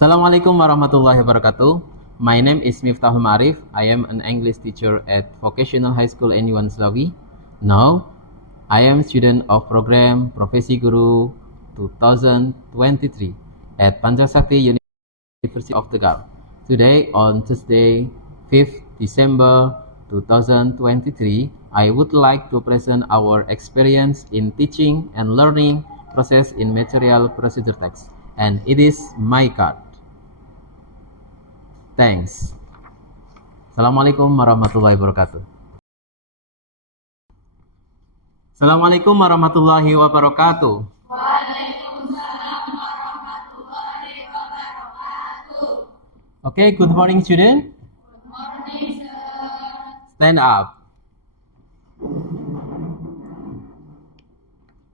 Assalamualaikum warahmatullahi wabarakatuh. My name is Miftahul Ma'arif. I am an English teacher at Vocational High School Anyuan Slawi. Now, I am student of program Profesi Guru 2023 at Pancasakti University of Tegal. Today, on Thursday, 5th December 2023, I would like to present our experience in teaching and learning process in material procedure text. And it is my card. Thanks. Assalamualaikum warahmatullahi wabarakatuh. Assalamualaikum warahmatullahi wabarakatuh. Waalaikumsalam warahmatullahi wabarakatuh. Okay, good morning, student. Good morning, sir. Stand up.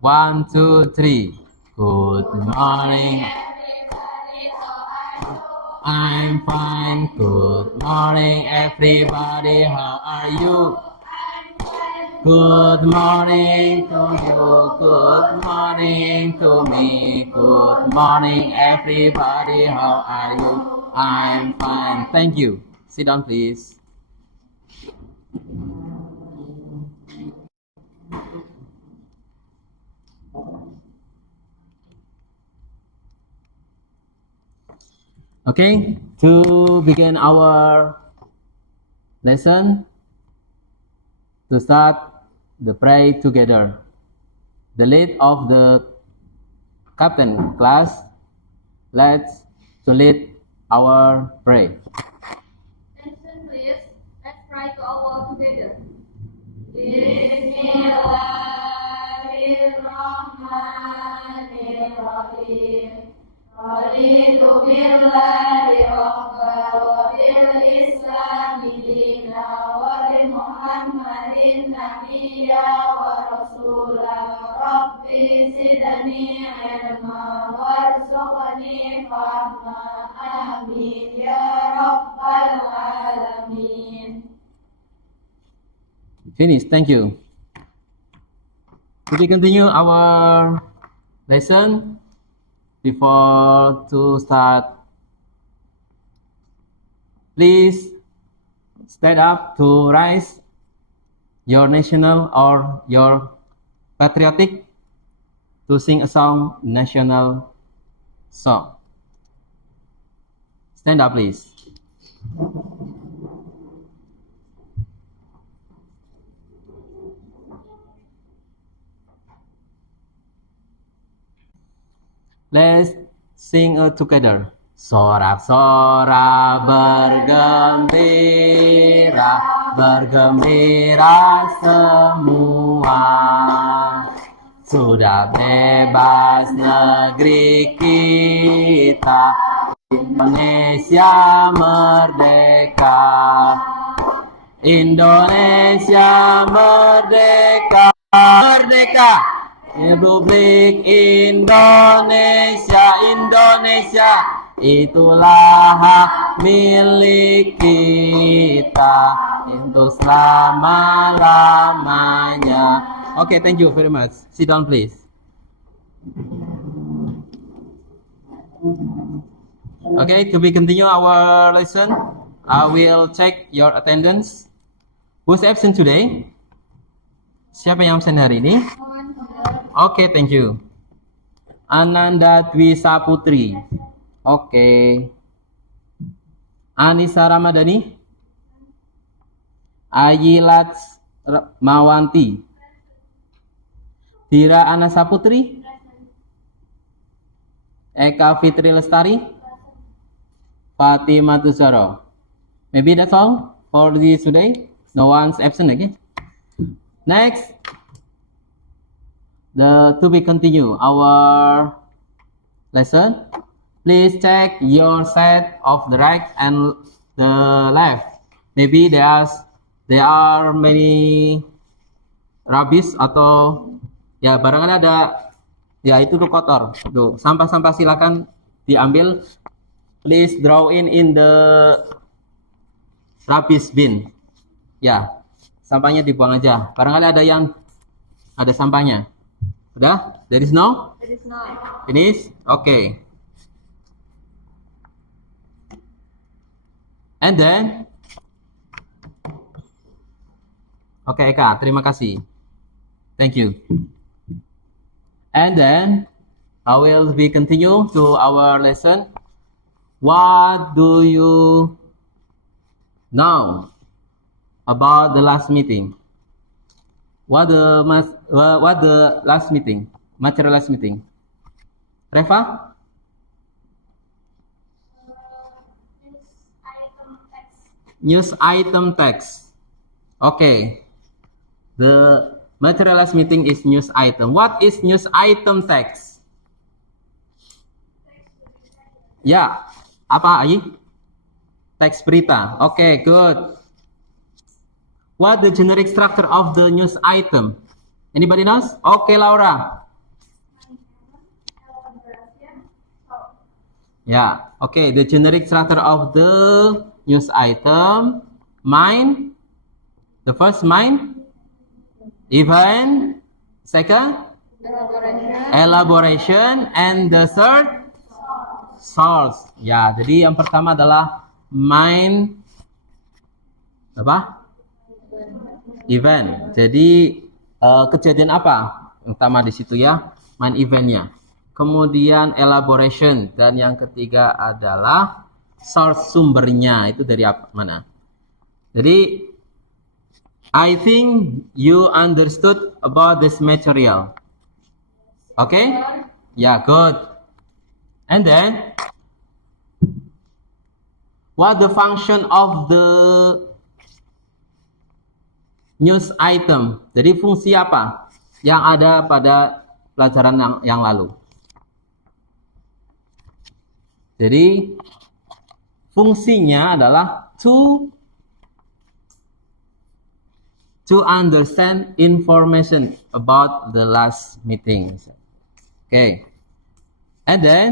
1, 2, 3. Good morning. Everybody, how are you? I'm fine. Good morning, everybody. How are you? I'm fine. Good morning to you. Good morning to me. Good morning, everybody. How are you? I'm fine. Thank you. Sit down, please. Okay, to begin our lesson, to start the pray together. The lead of the captain class, let's to lead our pray. Attention, please. Let's pray to Allah together. Bismillahirrahmanirrahim. Raditu billahi rabba wa bil islami dina wa bi Muhammadin nabiyya wa rasula. Rabbi zidni ilma warzuqni fahma. Amin ya rabbal alamin. Finish. Thank you. We continue our lesson. Before to start, please stand up to raise your national or your patriotic to sing a song, national song. Stand up, please. Let's sing together. Sorak-sorak bergembira, bergembira semua. Sudah bebas negeri kita, Indonesia merdeka. Indonesia merdeka, merdeka. Republik Indonesia, Indonesia, itulah hak milik kita untuk selama-lamanya. Okay, thank you very much. Sit down, please. Okay, to be continue our lesson, I will check your attendance. Who's absent today? Siapa yang absen hari ini? Oke, thank you. Ananda Dwi Saputri. Oke. Anissa Ramadhani. Ayilat Mawanti. Dira Ana Saputri. Eka Fitri Lestari. Fatimah Tuzaro. Maybe that's all for this today. No one's absent again. Next. To be continue our lesson, please check your set of the right and the left. Maybe there are many rubbish atau ya barangkali ada ya itu tuh kotor. Tuh sampah-sampah silakan diambil. Please draw in the rubbish bin. Ya, sampahnya dibuang aja. Barangkali ada sampahnya. Sudah? There is no? There is no. Finish? Okay. And then, oke Eka, terima kasih. Thank you. And then, I will be continue to our lesson. What do you know about the last meeting? What the last meeting? Material last meeting. Reva? News item text. Okay. The material last meeting is news item. What is news item text? Ya, apa Ayi? Teks berita. Okay, good. What the generic structure of the news item? Anybody knows? Okay, Laura. Yeah, okay. The generic structure of the news item. Main. The first main. Event. Second. Elaboration. And the third. Source. Ya, jadi yang pertama adalah main. Apa? Event. Jadi kejadian apa? Yang pertama di situ ya, main eventnya. Kemudian elaboration dan yang ketiga adalah source sumbernya. Itu dari apa? Mana? Jadi I think you understood about this material. Okay? Yeah, good. And then what the function of the news item? Jadi fungsi apa yang ada pada pelajaran yang lalu? Jadi fungsinya adalah to understand information about the last meeting. Okay. And then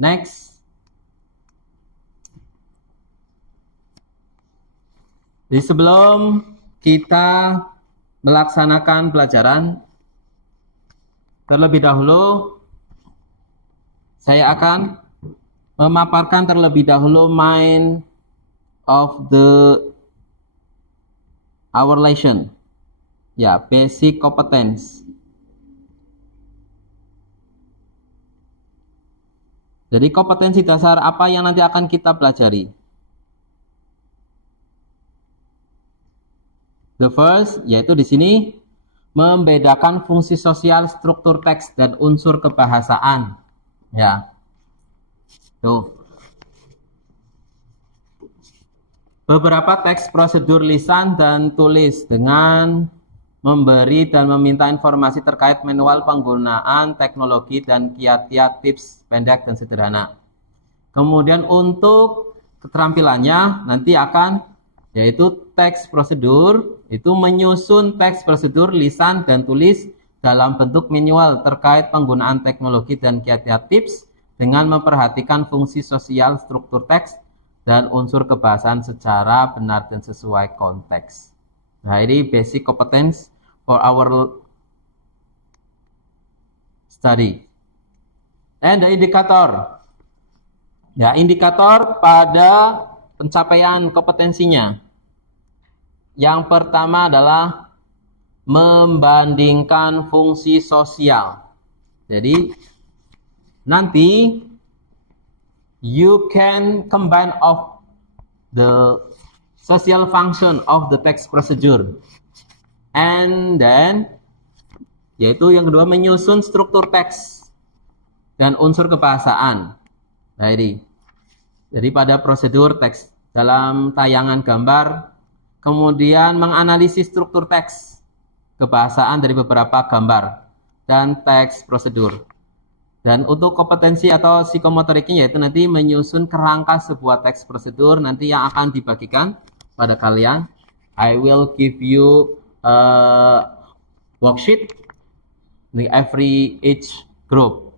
next. Jadi sebelum kita melaksanakan pelajaran, terlebih dahulu saya akan memaparkan terlebih dahulu main of our lesson. Ya, basic competence. Jadi kompetensi dasar apa yang nanti akan kita pelajari? The first, yaitu di sini membedakan fungsi sosial, struktur teks dan unsur kebahasaan. Ya. Tuh. Beberapa teks prosedur lisan dan tulis dengan memberi dan meminta informasi terkait manual penggunaan teknologi dan kiat-kiat tips pendek dan sederhana. Kemudian untuk keterampilannya nanti akan yaitu teks prosedur, itu menyusun teks prosedur lisan dan tulis dalam bentuk manual terkait penggunaan teknologi dan kiat-kiat tips dengan memperhatikan fungsi sosial, struktur teks, dan unsur kebahasaan secara benar dan sesuai konteks. Nah, ini basic competence for our study. And the indicator. Ya, indikator pada pencapaian kompetensinya. Yang pertama adalah membandingkan fungsi sosial. Jadi nanti you can combine of the social function of the text procedure. And then yaitu yang kedua menyusun struktur teks dan unsur kebahasaan. Nah, ini. Jadi pada prosedur teks dalam tayangan gambar, kemudian menganalisis struktur teks kebahasaan dari beberapa gambar dan teks prosedur. Dan untuk kompetensi atau psikomotoriknya yaitu nanti menyusun kerangka sebuah teks prosedur nanti yang akan dibagikan pada kalian. I will give you a worksheet in each group.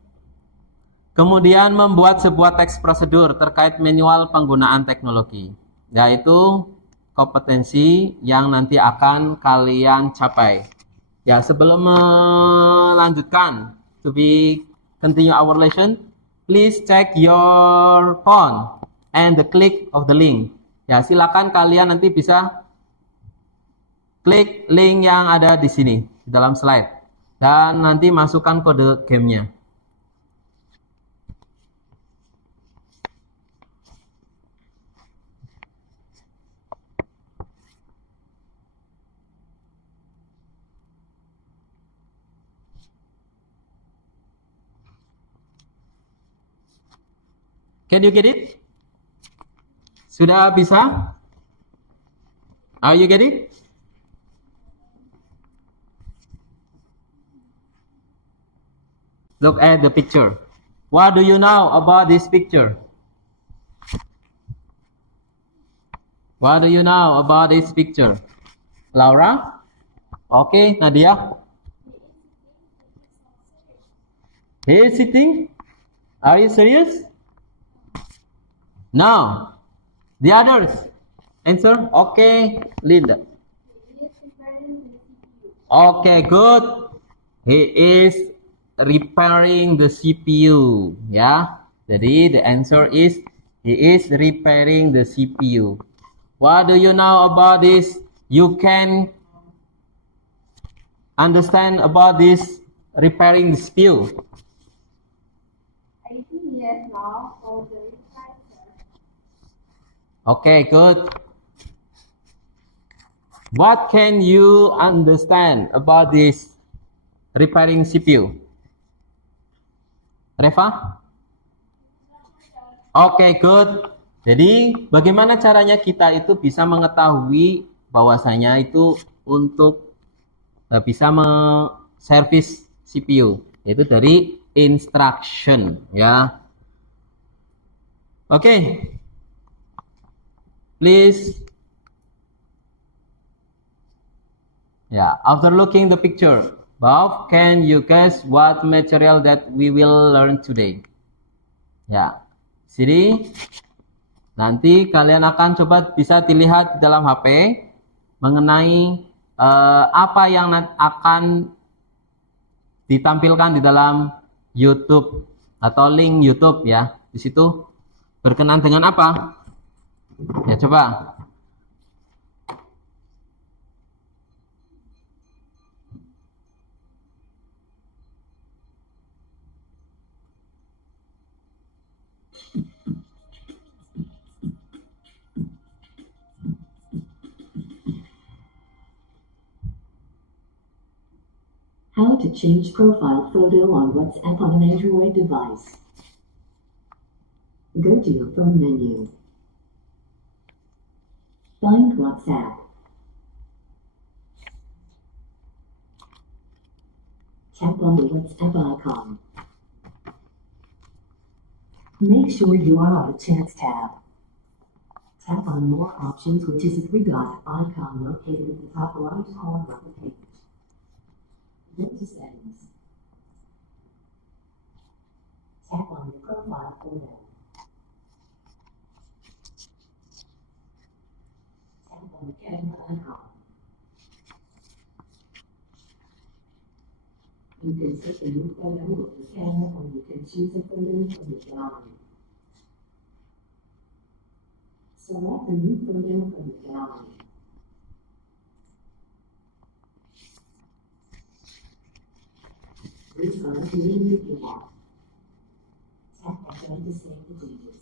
Kemudian membuat sebuah teks prosedur terkait manual penggunaan teknologi, yaitu kompetensi yang nanti akan kalian capai. Ya, sebelum melanjutkan to be continue our lesson, please check your phone and the click of the link. Ya, silakan kalian nanti bisa klik link yang ada di sini di dalam slide dan nanti masukkan kode gamenya. Can you get it? Sudah bisa? Are you get it? Look at the picture. What do you know about this picture? What do you know about this picture? Laura? Okay, Nadia? He is sitting? Are you serious? No. The others? Answer? Okay, Linda. Okay, good. He is repairing the CPU. Ya. Jadi the answer is he is repairing the CPU. What do you know about this? You can understand about this repairing the CPU. I think yes now for the repair. Okay, good. What can you understand about this repairing CPU? Reva? Okay, good. Jadi, bagaimana caranya kita itu bisa mengetahui bahwasanya itu untuk bisa servis CPU, yaitu dari instruction, ya. Okay. Please. Yeah, after looking the picture, Bob, can you guess what material that we will learn today? Ya, sini nanti kalian akan coba bisa dilihat di dalam HP mengenai apa yang akan ditampilkan di dalam YouTube atau link YouTube ya. Di situ berkenan dengan apa? Ya, coba. How to change profile photo on WhatsApp on an Android device. Go to your phone menu. Find WhatsApp. Tap on the WhatsApp icon. Make sure you are on the Chats tab. Tap on More Options, which is a three-dot icon located at the top right corner of the page. Go to Settings. Tap on your profile photo. Tap on the camera icon. You can set a new photo with the camera, or you can choose a photo from the gallery. Select a new photo from the gallery. Restart the menu if you want. Tap on Try to save the changes.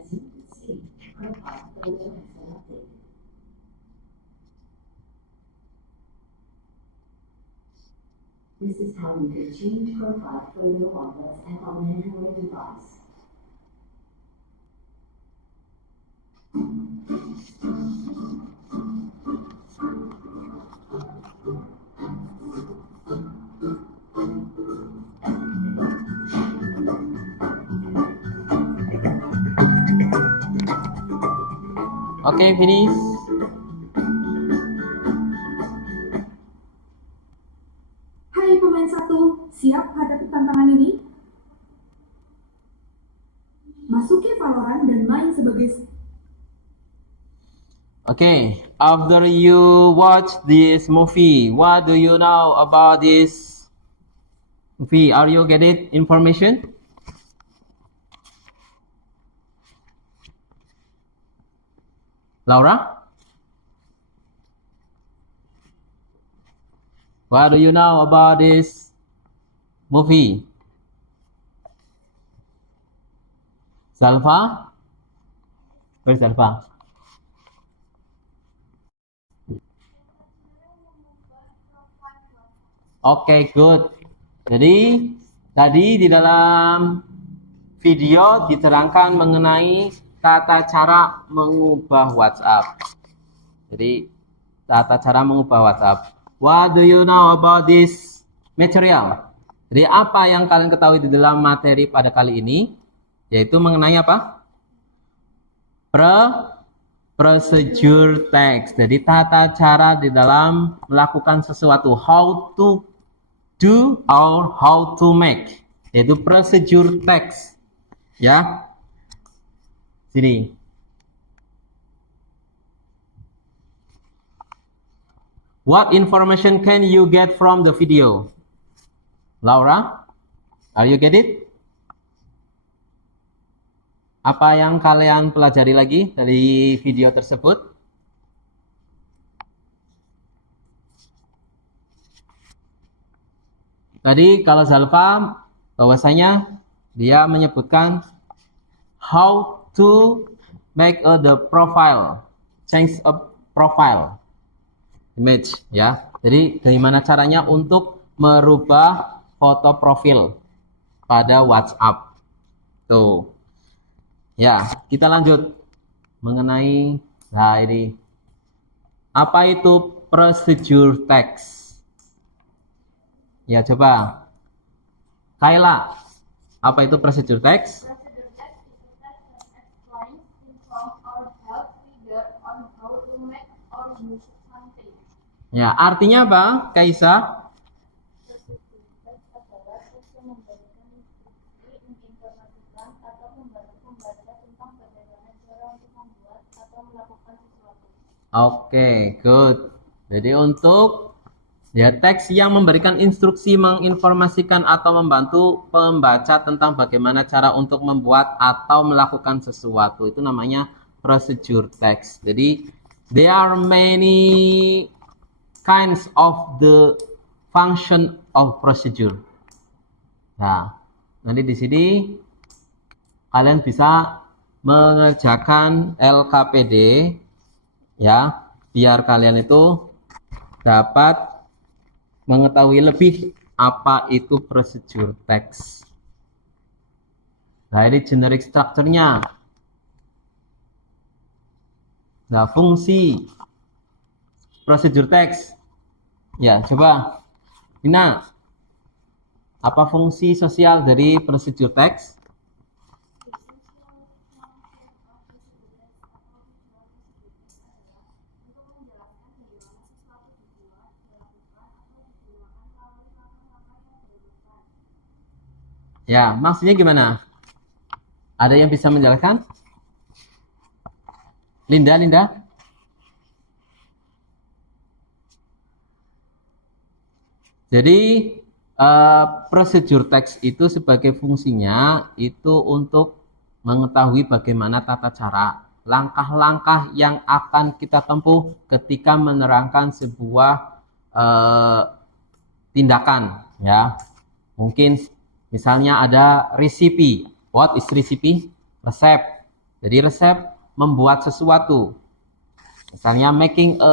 As you can see, profile photo has been updated. This is how you can change profile photo on WhatsApp on an Android device. Okay, finish. Hai pemain satu, siap hadapi tantangan ini? Masuki Valorant dan main sebagai Okay, after you watch this movie, what do you know about this movie? Are you get it information? Laura? What do you know about this movie? Zalfa? Where's Zalfa? Oke, good. Jadi, tadi di dalam video diterangkan mengenai tata cara mengubah WhatsApp. Jadi, tata cara mengubah WhatsApp. What do you know about this material? Jadi, apa yang kalian ketahui di dalam materi pada kali ini? Yaitu mengenai apa? Procedure text. Jadi, tata cara di dalam melakukan sesuatu. How to do or how to make, yaitu procedure text, ya. Sini. What information can you get from the video? Laura, are you get it? Apa yang kalian pelajari lagi dari video tersebut? Tadi kalau Zalfa bahwasanya dia menyebutkan how to make the profile, change a profile image, ya. Jadi bagaimana caranya untuk merubah foto profil pada WhatsApp. Tuh. Ya, kita lanjut mengenai ini. Apa itu procedure text? Ya, coba. Kayla, apa itu procedure text? Procedure text is a text that explains, informs, or helps reader on how to make or use something. Ya, artinya apa, Kaisa? Procedure text adalah teks yang memberikan instruksi, menginformasikan, atau membantu pembaca tentang bagaimana cara untuk membuat atau melakukan sesuatu. Oke, good. Jadi untuk teks yang memberikan instruksi, menginformasikan atau membantu pembaca tentang bagaimana cara untuk membuat atau melakukan sesuatu, itu namanya procedure text. Jadi there are many kinds of the function of procedure. Nah, nanti di sini kalian bisa mengerjakan LKPD, ya, biar kalian itu dapat mengetahui lebih apa itu procedure text. Nah, ini generic structure-nya. Nah, fungsi procedure text. Ya, coba. Nina, apa fungsi sosial dari procedure text? Ya, maksudnya gimana? Ada yang bisa menjelaskan? Linda? Jadi, procedure text itu sebagai fungsinya itu untuk mengetahui bagaimana tata cara, langkah-langkah yang akan kita tempuh ketika menerangkan sebuah tindakan, ya. Mungkin misalnya ada recipe. What is recipe? Resep. Jadi resep membuat sesuatu. Misalnya making a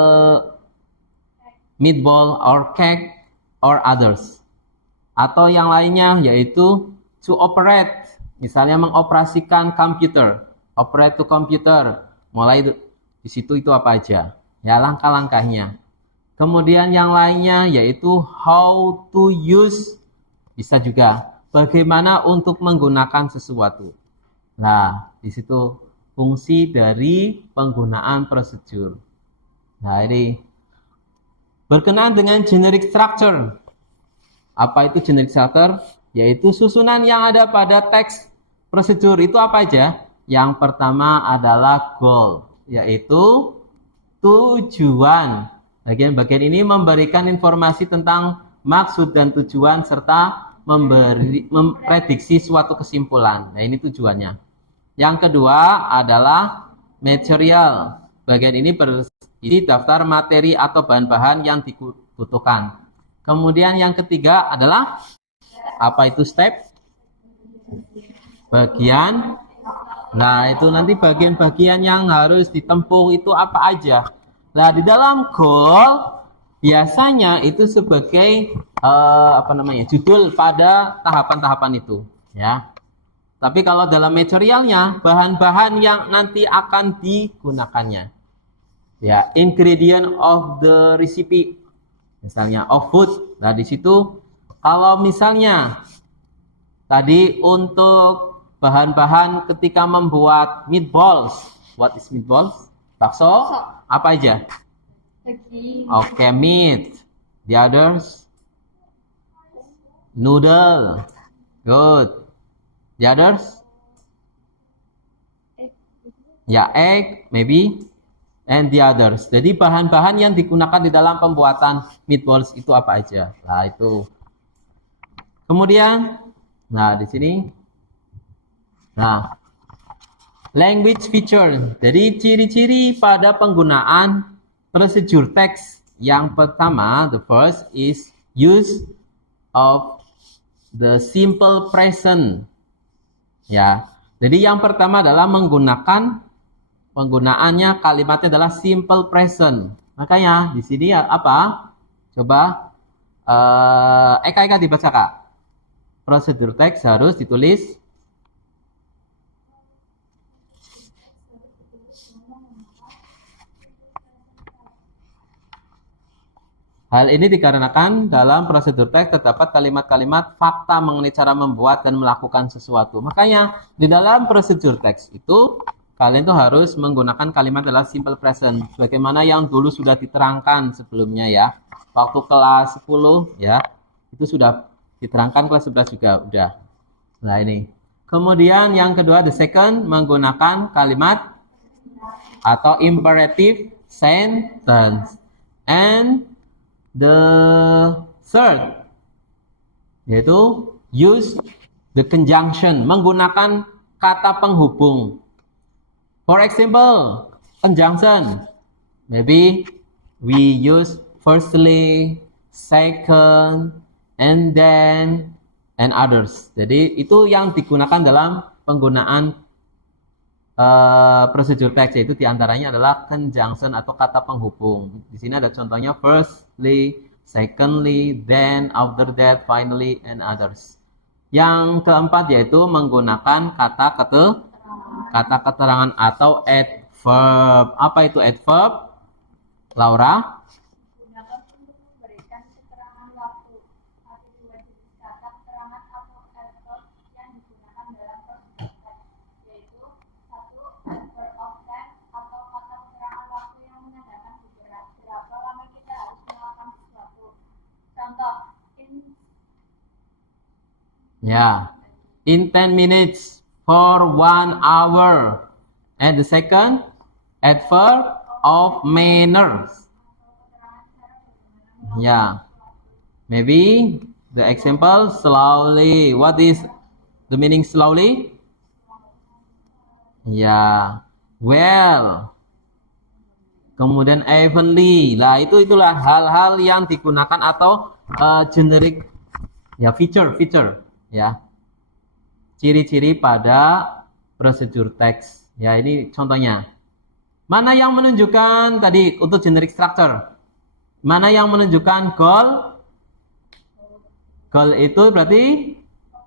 meatball or cake or others. Atau yang lainnya yaitu to operate. Misalnya mengoperasikan komputer. Operate to computer. Mulai di situ itu apa aja? Ya, langkah-langkahnya. Kemudian yang lainnya yaitu how to use. Bisa juga bagaimana untuk menggunakan sesuatu. Nah, di situ fungsi dari penggunaan prosedur. Nah, ini berkenaan dengan generic structure. Apa itu generic structure? Yaitu susunan yang ada pada teks prosedur itu apa aja? Yang pertama adalah goal, yaitu tujuan. Bagian-bagian ini memberikan informasi tentang maksud dan tujuan serta memprediksi suatu kesimpulan. Nah, ini tujuannya. Yang kedua adalah material. Bagian ini berisi daftar materi atau bahan-bahan yang dibutuhkan. Kemudian yang ketiga adalah apa itu step? Bagian. Nah, itu nanti bagian-bagian yang harus ditempuh itu apa aja. Nah, di dalam goal biasanya itu sebagai judul pada tahapan-tahapan itu, ya. Tapi kalau dalam materialnya, bahan-bahan yang nanti akan digunakannya, ya, ingredient of the recipe, misalnya of food. Nah, di situ kalau misalnya tadi untuk bahan-bahan ketika membuat meatballs, what is meatballs? Bakso, apa aja? Oke, meat. The others? Noodle. Good. The others? Ya, egg, maybe. And the others. Jadi bahan-bahan yang digunakan di dalam pembuatan meatballs itu apa aja? Nah, itu. Kemudian, nah di sini. Nah, language feature. Jadi ciri-ciri pada penggunaan procedure text. Yang pertama, the first is use of the simple present. Ya. Jadi yang pertama adalah penggunaannya kalimatnya adalah simple present. Makanya di sini apa? Coba Eka dibaca, Kak. Procedure text harus ditulis hal ini dikarenakan dalam prosedur teks terdapat kalimat-kalimat fakta mengenai cara membuat dan melakukan sesuatu. Makanya di dalam prosedur teks itu kalian tuh harus menggunakan kalimat adalah simple present. Bagaimana yang dulu sudah diterangkan sebelumnya ya. Waktu kelas 10 ya, itu sudah diterangkan, kelas 11 juga udah. Nah ini. Kemudian yang kedua, the second, menggunakan kalimat atau imperative sentence. And the third, yaitu use the conjunction, menggunakan kata penghubung. For example, conjunction, maybe we use firstly, second, and then, and others. Jadi itu yang digunakan dalam penggunaan prosedur teks, yaitu diantaranya adalah conjunction atau kata penghubung. Di sini ada contohnya firstly, secondly, then, after that, finally, and others. Yang keempat yaitu menggunakan kata keterangan atau adverb. Apa itu adverb? Laura? Gunakan untuk memberikan keterangan waktu. Ada dua jenis kata keterangan atau adverb yang digunakan dalam prosedur teks, yaitu satu adverb of time atau kata keterangan waktu yang menandakan berapa lama kita harus melakukan sesuatu. Contoh, in 10 minutes, for 1 hour. And the second, adverb of manners. Maybe the example slowly. What is the meaning slowly? Well. Kemudian evenly. Lah itulah hal-hal yang digunakan atau generic feature ya. Ciri-ciri pada prosedur teks. Ya, ini contohnya. Mana yang menunjukkan tadi untuk generic structure? Mana yang menunjukkan goal? Goal itu berarti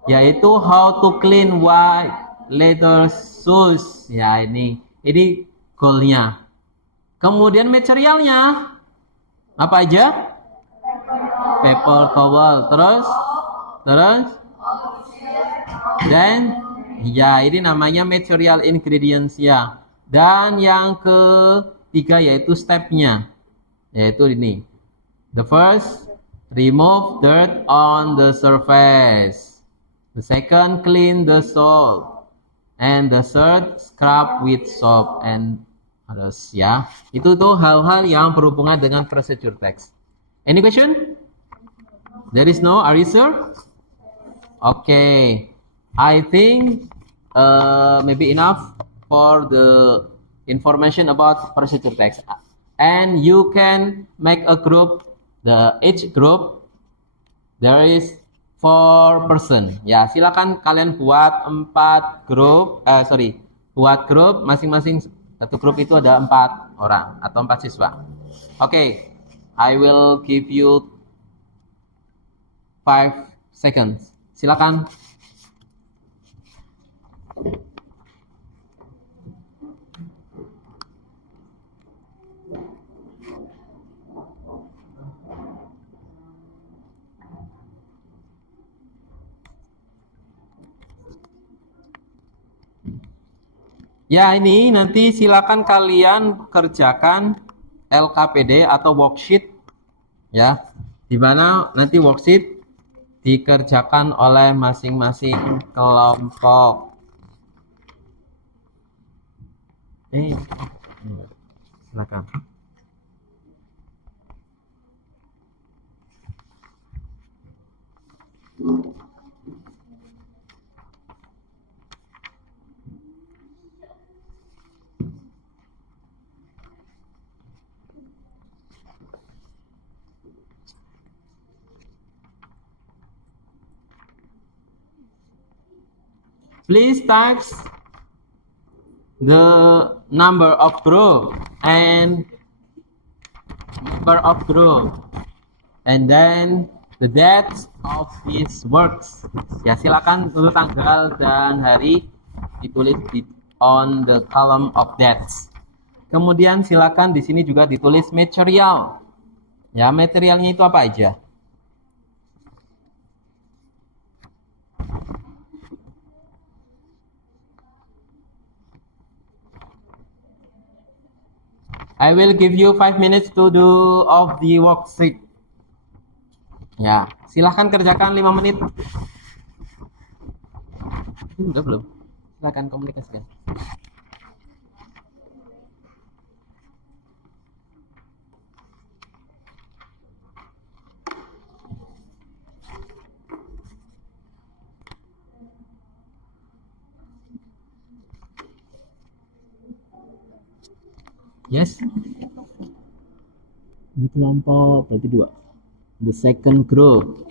yaitu how to clean white leather shoes. Ya, ini goalnya. Kemudian materialnya apa aja? Paper towel. Terus dan ini namanya material ingredients ya. Dan yang ketiga yaitu stepnya, yaitu ini. The first, remove dirt on the surface. The second, clean the sole. And the third, scrub with soap and Harus ya. Itu tuh hal-hal yang berhubungan dengan procedure text. Any question? There is no. Are you sure? Okay. I think maybe enough for the information about procedure text. And you can make a group. Each group there is 4 person. Ya, silakan kalian buat 4 grup. Buat grup masing-masing. Satu grup itu ada 4 orang atau 4 siswa. Okay, I will give you 5 seconds. Silakan. Ya, ini nanti silakan kalian kerjakan LKPD atau worksheet ya. Di mana nanti worksheet dikerjakan oleh masing-masing kelompok. Silakan. Please type the number of group and then the dates of these works. Ya, silakan untuk tanggal dan hari ditulis on the column of dates. Kemudian silakan di sini juga ditulis material. Ya, materialnya itu apa aja? I will give you 5 minutes to do of the worksheet. Ya, silahkan kerjakan 5 menit. Udah belum? Silahkan komunikasikan. Yes. Ini kelompok berarti 2. The second group.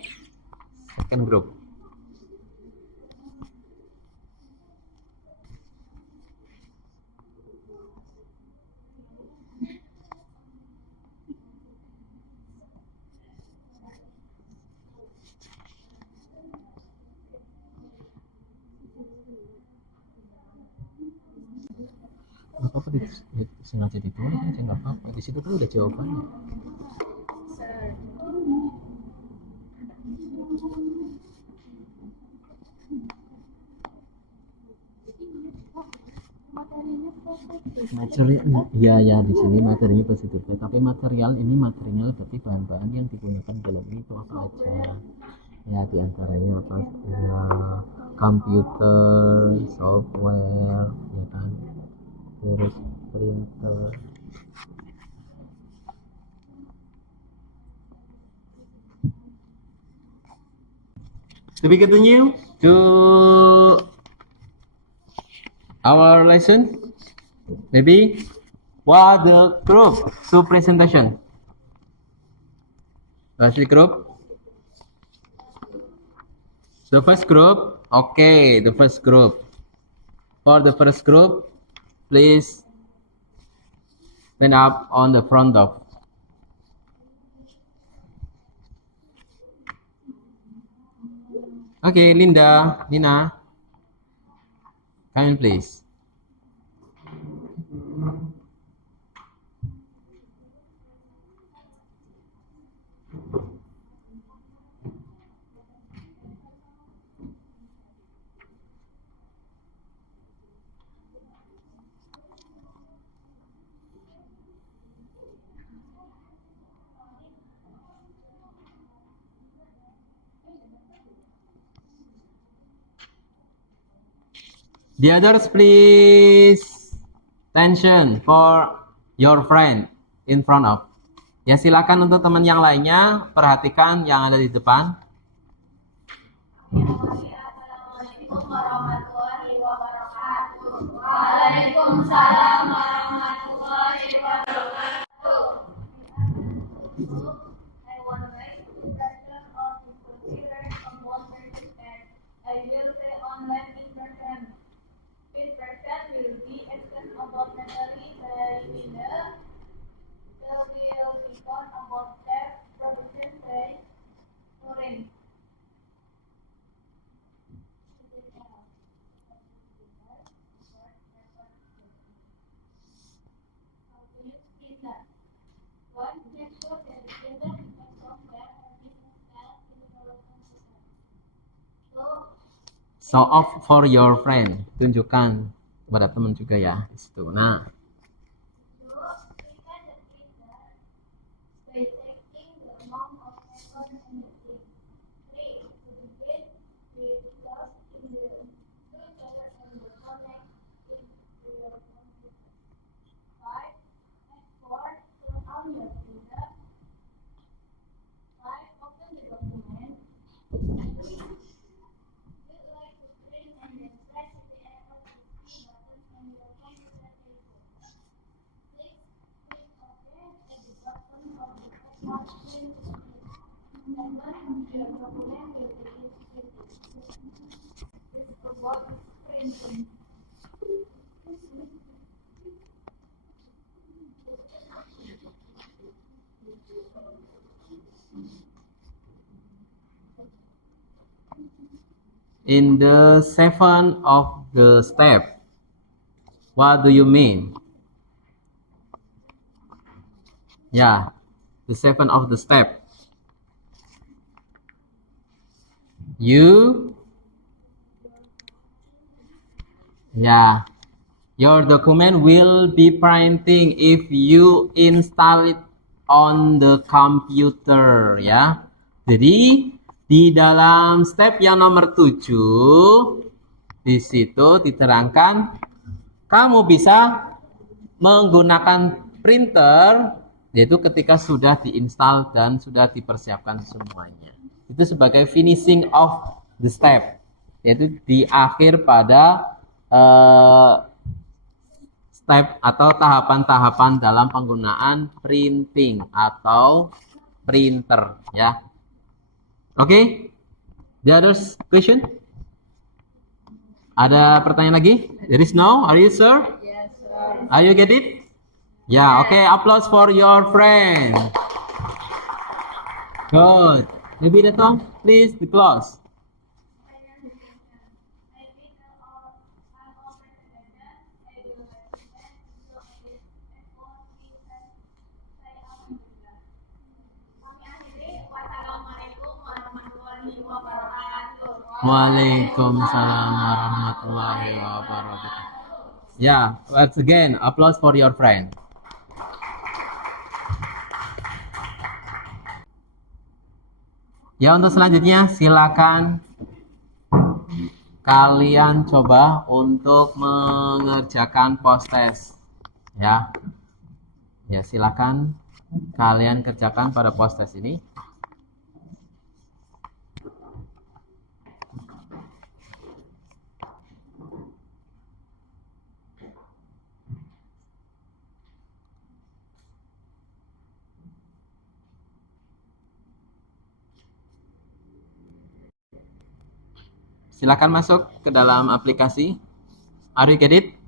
Nggak apa-apa, sengaja ditulis aja, nggak apa-apa. Di situ kan udah jawabannya. Material, ya di sini materinya positif, tapi material berarti bahan-bahan yang digunakan dalam itu apa aja. Ya, diantaranya apa ya, komputer, software, ya kan, terus printer. To be continue to our lesson. Maybe what the group to presentation? What's the group? The first group. Okay, the first group. For the first group, please stand up on the front of. Okay, Linda, Nina, come in please. The others, please attention for your friend in front of. Ya, silakan untuk teman yang lainnya perhatikan yang ada di depan. Assalamualaikum warahmatullahi wabarakatuh. Waalaikumsalam warahmatullahi wabarakatuh. I want to make impression of the considered about and I will say online impression. Impression will be action about necessary by winner. There will be one about step production by Turing. Show off for your friend. Tunjukkan kepada teman juga ya di situ. Nah, in the 7 of the step, what do you mean? Yeah, the 7 of the step. Your document will be printing if you install it on the computer ya. Jadi di dalam step yang nomor 7 di situ diterangkan kamu bisa menggunakan printer yaitu ketika sudah diinstal dan sudah dipersiapkan semuanya. Itu sebagai finishing of the step, yaitu di akhir pada step atau tahapan-tahapan dalam penggunaan printing atau printer ya. Oke, the other question? Ada pertanyaan lagi? There is no. Are you sure? Yes, sir. Are you get it? Yeah, okay. Applause for your friend. Good. Maybe the song, please, the close. Waalaikumsalam warahmatullahi wabarakatuh. Yeah, once again, applause for your friend. Ya, untuk selanjutnya silakan kalian coba untuk mengerjakan post test. Ya. Ya, silakan kalian kerjakan pada post test ini. Silakan masuk ke dalam aplikasi. Are you get it?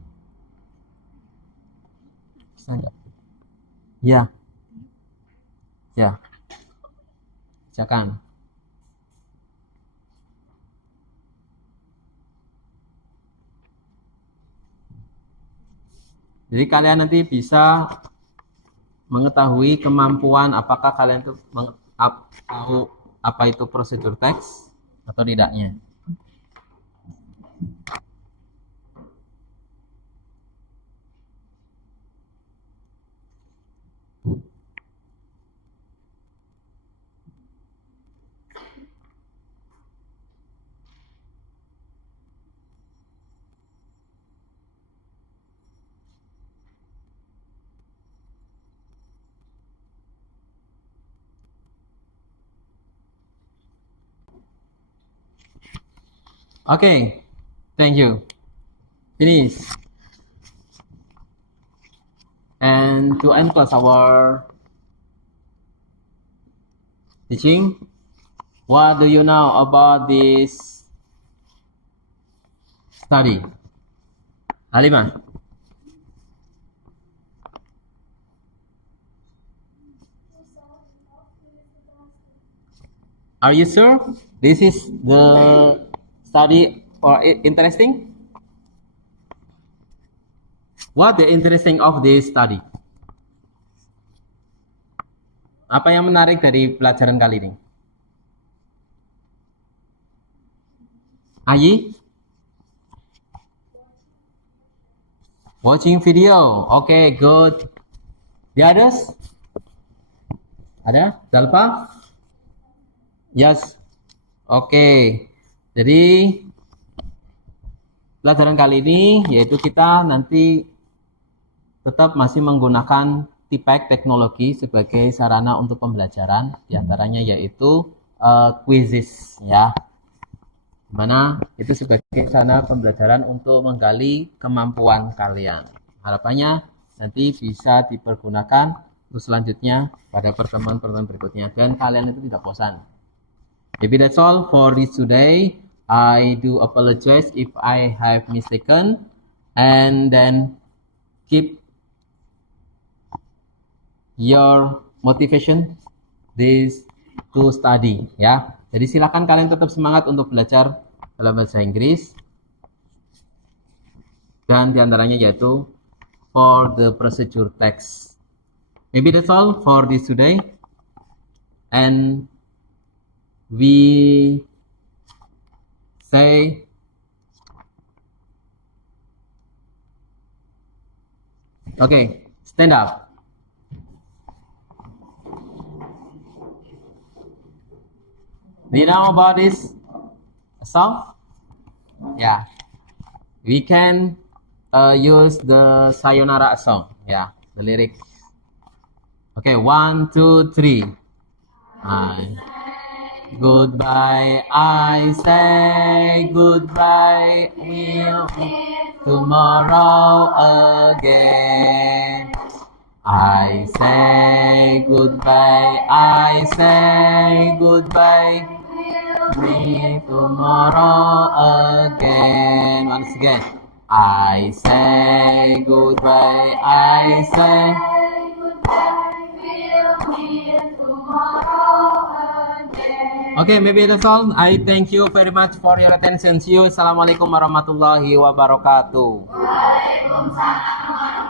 Bisa enggak? Ya. Ya. Silakan. Jadi kalian nanti bisa mengetahui kemampuan apakah kalian tuh tahu apa itu prosedur teks atau tidaknya. Okay, thank you. Finish. And to end close our teaching, what do you know about this study? Halimah. Are you sure this is the study or interesting? What the interesting of this study? Apa yang menarik dari pelajaran kali ini? Ayi? Watching video. Okay, good. The others? Ada? Dalpa? Yes. Oke. Jadi pelajaran kali ini yaitu kita nanti tetap masih menggunakan TPEC teknologi sebagai sarana untuk pembelajaran, diantaranya yaitu quizzes ya, mana itu sebagai sarana pembelajaran untuk menggali kemampuan kalian. Harapannya nanti bisa dipergunakan untuk selanjutnya pada pertemuan-pertemuan berikutnya dan kalian itu tidak bosan. Maybe that's all for this today. I do apologize if I have mistaken, and then keep your motivation this to study ya. Jadi silakan kalian tetap semangat untuk belajar dalam bahasa Inggris, dan diantaranya yaitu for the procedure text. Maybe that's all for this today, and we say okay, stand up. Do you know about this song? Yeah, we can use the Sayonara song. Yeah, the lyrics. Okay, 1, 2, 3. Goodbye, I say goodbye. We'll meet tomorrow again. I say goodbye, I say goodbye. Meet tomorrow again. Once again. I say goodbye, I say goodbye. We'll meet tomorrow again. Okay, maybe that's all. I thank you very much for your attention. See you. Assalamualaikum warahmatullahi wabarakatuh. Waalaikumsalam.